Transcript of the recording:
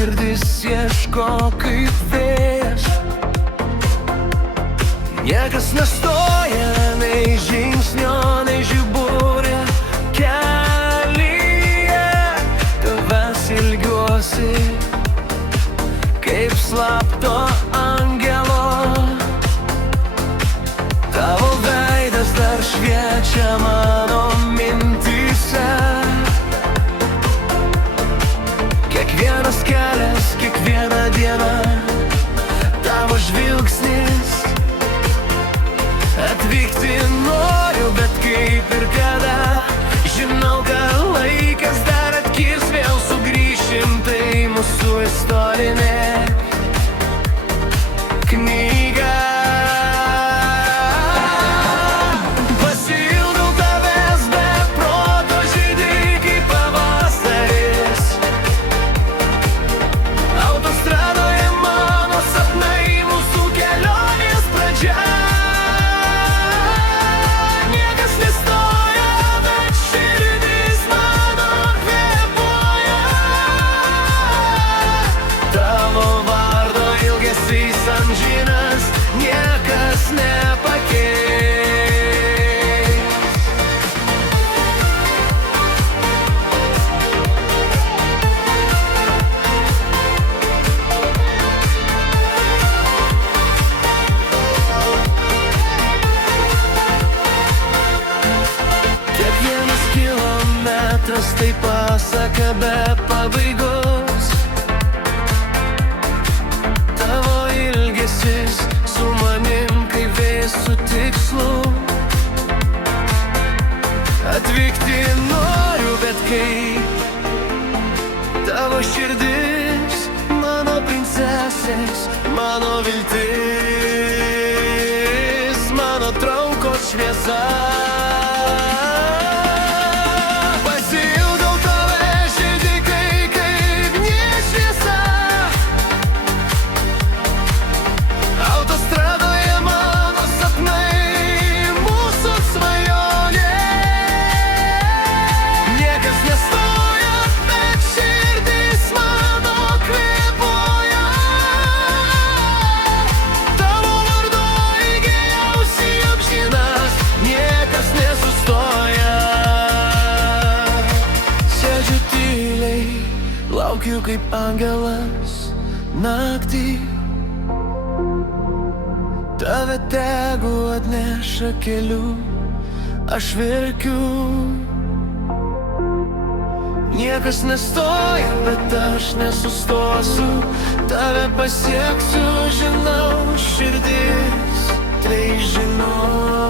širdis ieško kaip vėjas. Niekas nestoja, nei žingsnio, nei žiburė kelyje. Tavęs ilgiuosi kaip slapto angelo. Tavo veidas dar šviečia mano mintyse. Kiekvienas kelias, kiekviena diena, tavo žvilgsnis. Atvykti noriu, bet kaip ir kada. Žinau, kad laikas dar atkirs, vėl sugrįšim. Tai mūsų istorinė knyga. Pasiilgau tavęs, be proto žydi kaip pavasaris. Autostradoje mano sapnai, mūsų kelionės pradžia. Amžinas, niekas nepakeis. Kiekvienas kilometras tai pasaka be pabaigos. Su manim kaip vėsų tikslu. Atvykti noriu, bet kaip tavo širdis, mano princesės, mano viltis, mano traukos šviesa. Laukiu kaip angelas naktį. Tave tegu atneša keliu, aš verkiu. Niekas nestoja, bet aš nesustosiu. Tave pasieksiu, žinau, širdis tai žinau.